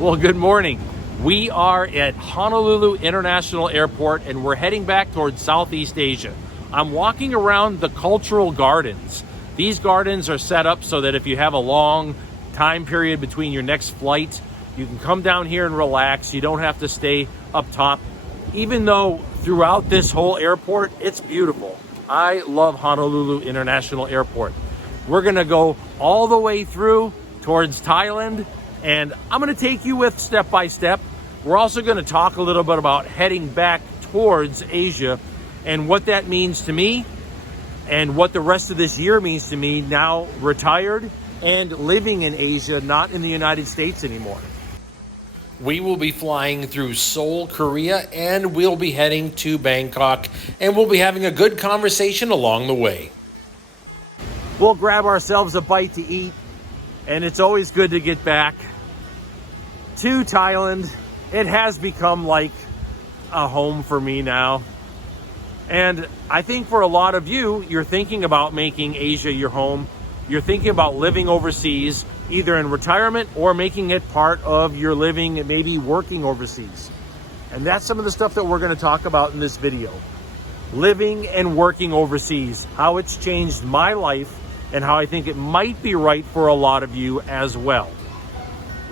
Well, good morning. We are at Honolulu International Airport and we're heading back towards Southeast Asia. I'm walking around the cultural gardens. These gardens are set up so that if you have a long time period between your next flight, you can come down here and relax. You don't have to stay up top. Even though throughout this whole airport, it's beautiful. I love Honolulu International Airport. We're gonna go all the way through towards Thailand, and I'm gonna take you with step by step. We're also gonna talk a little bit about heading back towards Asia and what that means to me and what the rest of this year means to me now retired and living in Asia, not in the United States anymore. We will be flying through Seoul, Korea, and we'll be heading to Bangkok, and we'll be having a good conversation along the way. We'll grab ourselves a bite to eat, and it's always good to get back to Thailand. It has become like a home for me now. And I think for a lot of you, you're thinking about making Asia your home. You're thinking about living overseas, either in retirement or making it part of your living, maybe working overseas. And that's some of the stuff that we're going to talk about in this video. Living and working overseas, how it's changed my life, and how I think it might be right for a lot of you as well.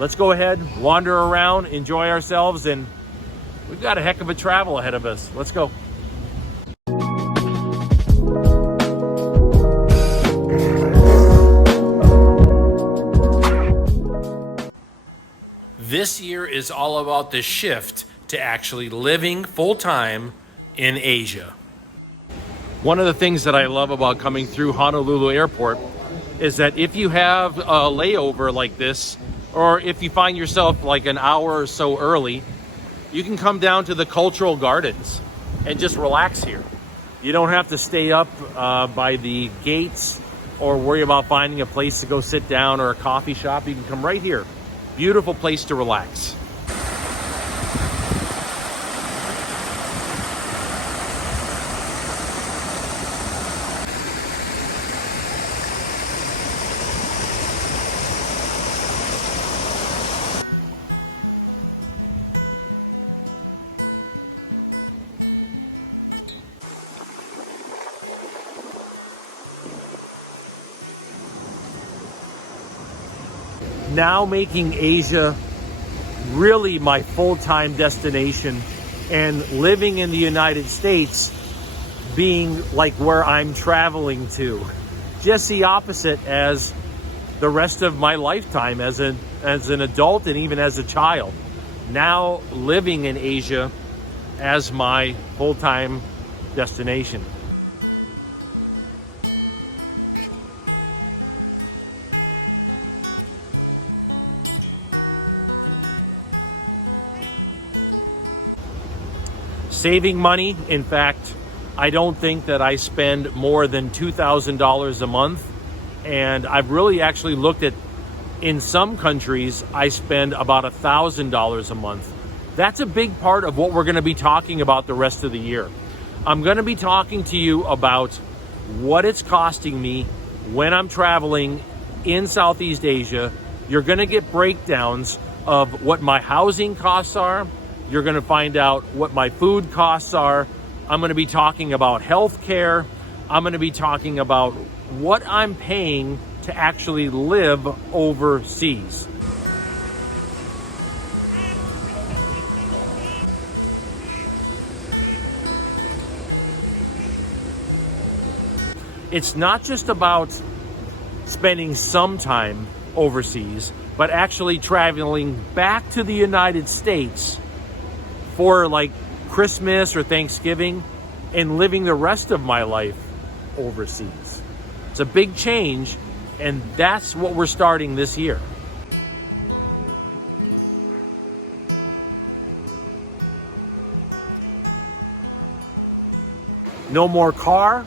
Let's go ahead, wander around, enjoy ourselves, and we've got a heck of a travel ahead of us. Let's go. This year is all about the shift to actually living full-time in Asia. One of the things that I love about coming through Honolulu Airport is that if you have a layover like this, or if you find yourself like an hour or so early, you can come down to the cultural gardens and just relax here. You don't have to stay up by the gates or worry about finding a place to go sit down or a coffee shop. You can come right here. Beautiful place to relax. Now making Asia really my full-time destination, and living in the United States being like where I'm traveling to. Just the opposite as the rest of my lifetime as an adult and even as a child. Now living in Asia as my full-time destination. Saving money. In fact, I don't think that I spend more than $2,000 a month. And I've really actually looked at, in some countries, I spend about $1,000 a month. That's a big part of what we're going to be talking about the rest of the year. I'm going to be talking to you about what it's costing me when I'm traveling in Southeast Asia. You're going to get breakdowns of what my housing costs are. You're going to find out what my food costs are. I'm going to be talking about healthcare. I'm going to be talking about what I'm paying to actually live overseas. It's not just about spending some time overseas, but actually traveling back to the United States for like Christmas or Thanksgiving and living the rest of my life overseas. It's a big change, and that's what we're starting this year. No more car,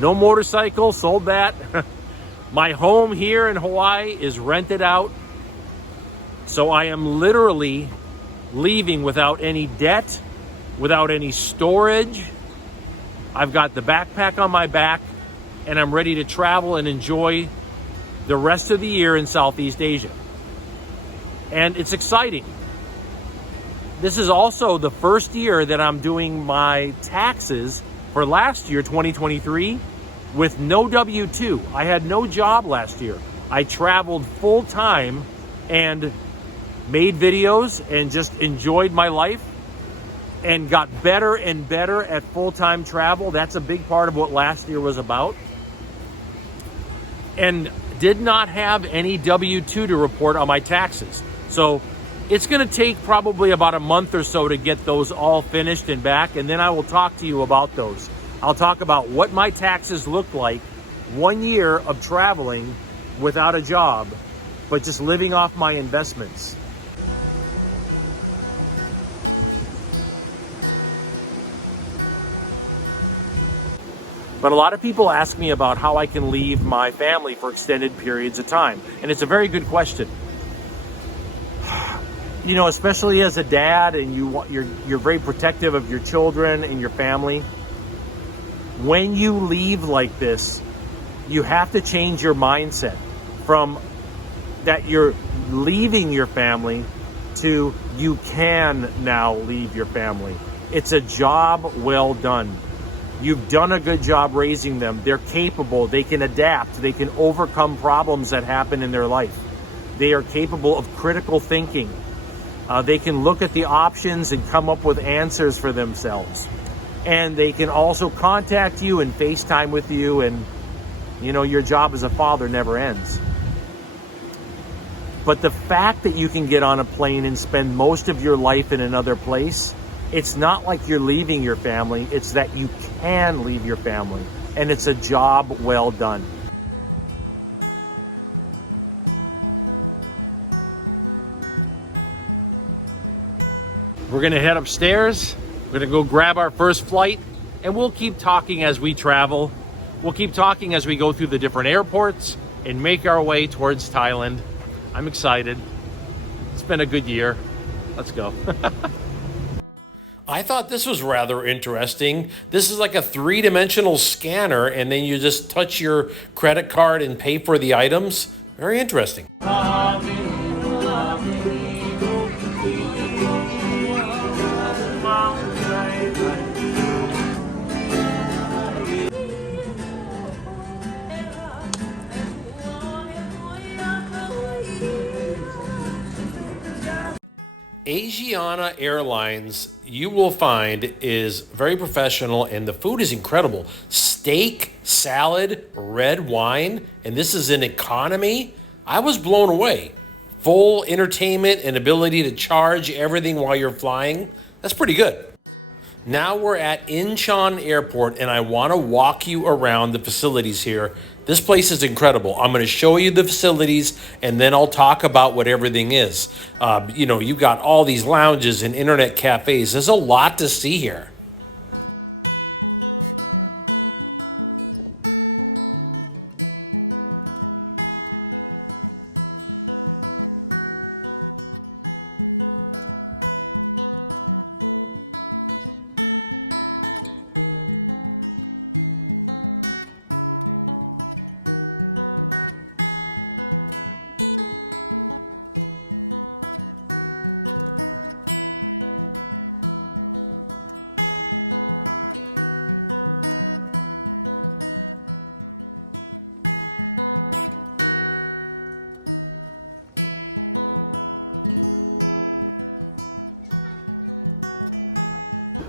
no motorcycle, sold that. My home here in Hawaii is rented out. So I am literally leaving without any debt, without any storage. I've got the backpack on my back, and I'm ready to travel and enjoy the rest of the year in Southeast Asia. and it's exciting. This is also the first year that I'm doing my taxes for last year, 2023, with no W-2. I had no job last year. I traveled full time and made videos and just enjoyed my life and got better and better at full-time travel. That's a big part of what last year was about. And did not have any W-2 to report on my taxes. So it's gonna take probably about a month or so to get those all finished and back, and then I will talk to you about those. I'll talk about what my taxes look like 1 year of traveling without a job, but just living off my investments. But a lot of people ask me about how I can leave my family for extended periods of time. And it's a very good question. You know, especially as a dad and you're very protective of your children and your family. When you leave like this, you have to change your mindset from that you're leaving your family to you can now leave your family. It's a job well done. You've done a good job raising them. They're capable, they can adapt, they can overcome problems that happen in their life. They are capable of critical thinking. They can look at the options and come up with answers for themselves. And they can also contact you and FaceTime with you, and you know, your job as a father never ends. But the fact that you can get on a plane and spend most of your life in another place, it's not like you're leaving your family, it's that you can leave your family, and it's a job well done. We're gonna head upstairs, we're gonna go grab our first flight, and we'll keep talking as we travel. We'll keep talking as we go through the different airports and make our way towards Thailand. I'm excited. It's been a good year. Let's go. I thought this was rather interesting. This is like a 3-dimensional scanner, and then you just touch your credit card and pay for the items. Very interesting. Asiana Airlines, you will find, is very professional, and the food is incredible. Steak, salad, red wine, and this is in economy. I was blown away. Full entertainment and ability to charge everything while you're flying. That's pretty good. Now we're at Incheon Airport, and I want to walk you around the facilities here. This place is incredible. I'm going to show you the facilities, and then I'll talk about what everything is. You know, you got all these lounges and internet cafes. There's a lot to see here.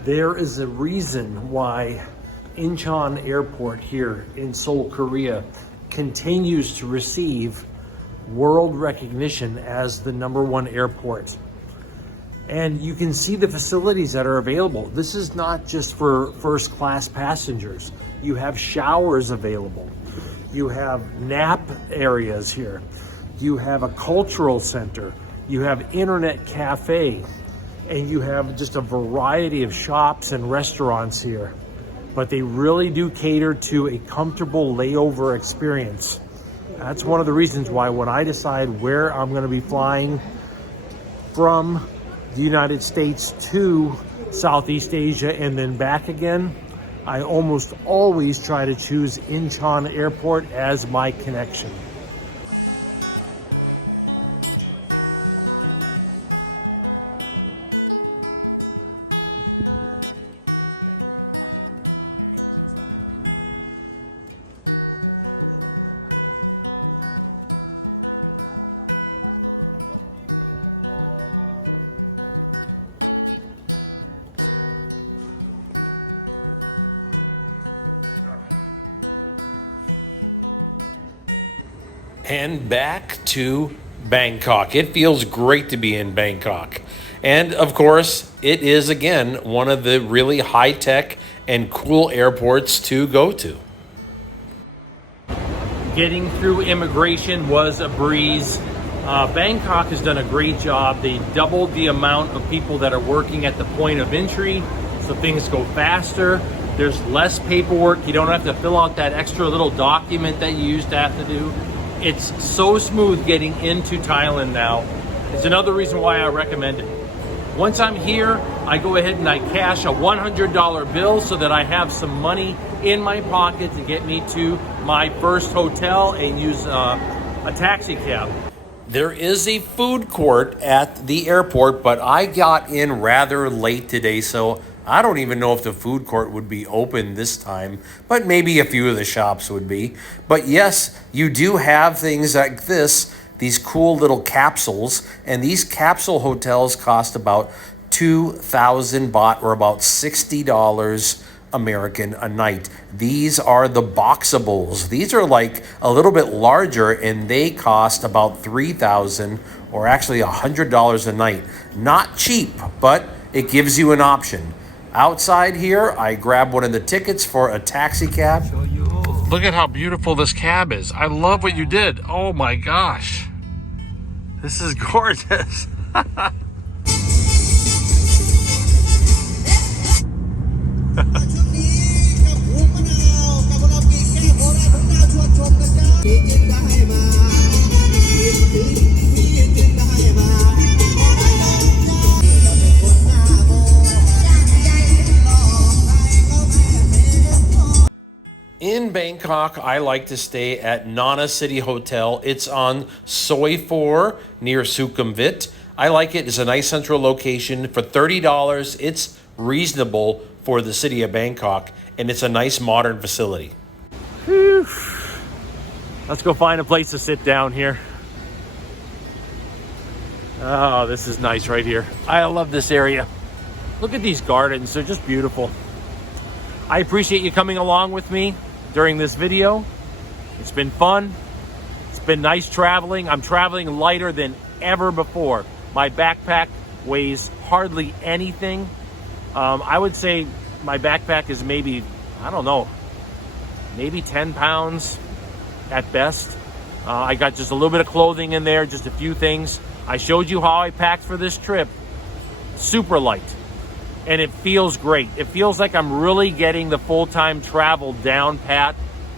There is a reason why Incheon Airport here in Seoul, Korea continues to receive world recognition as the #1 airport. And you can see the facilities that are available. This is not just for first class passengers. You have showers available. You have nap areas here. You have a cultural center. You have internet cafe. And you have just a variety of shops and restaurants here. But they really do cater to a comfortable layover experience. That's one of the reasons why when I decide where I'm going to be flying from the United States to Southeast Asia and then back again, I almost always try to choose Incheon Airport as my connection. And back to Bangkok. It feels great to be in Bangkok. And of course, it is again one of the really high-tech and cool airports to go to. Getting through immigration was a breeze. Bangkok has done a great job. They doubled the amount of people that are working at the point of entry, so things go faster. There's less paperwork. You don't have to fill out that extra little document that you used to have to do. It's so smooth getting into Thailand now. It's another reason why I recommend it. Once I'm here, I go ahead and I cash a $100 bill so that I have some money in my pocket to get me to my first hotel and use a taxi cab. There is a food court at the airport, but I got in rather late today, so I don't even know if the food court would be open this time, but maybe a few of the shops would be. But yes, you do have things like this, these cool little capsules, and these capsule hotels cost about 2,000 baht, or about $60 American a night. These are the boxables. These are like a little bit larger, and they cost about 3,000, or actually $100 a night. Not cheap, but it gives you an option. Outside here, I grabbed one of the tickets for a taxi cab. Look at how beautiful this cab is. I love what you did. Oh my gosh. This is gorgeous. In Bangkok, I like to stay at Nana City Hotel. It's on Soi 4 near Sukhumvit. I like it. It's a nice central location. For $30, it's reasonable for the city of Bangkok, and it's a nice modern facility. Whew. Let's go find a place to sit down here. Oh, this is nice right here. I love this area. Look at these gardens. They're just beautiful. I appreciate you coming along with me during this video. It's been fun. It's been nice traveling. I'm traveling lighter than ever before. My backpack weighs hardly anything. I would say my backpack is maybe, I don't know, maybe 10 pounds at best. I got just a little bit of clothing in there, just a few things. I showed you how I packed for this trip. Super light. And it feels great. It feels like I'm really getting the full-time travel down pat,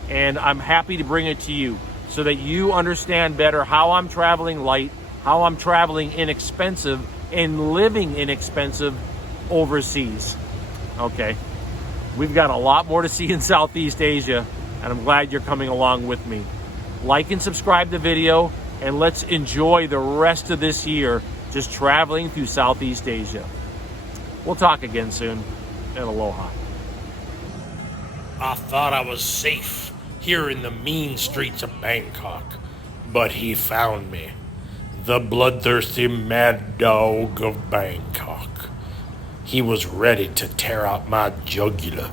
and I'm happy to bring it to you so that you understand better how I'm traveling light, how I'm traveling inexpensive, and living inexpensive overseas. Okay, we've got a lot more to see in Southeast Asia, and I'm glad you're coming along with me. Like and subscribe the video, and let's enjoy the rest of this year just traveling through Southeast Asia. We'll talk again soon, and aloha. I thought I was safe here in the mean streets of Bangkok, but he found me, the bloodthirsty mad dog of Bangkok. He was ready to tear out my jugular.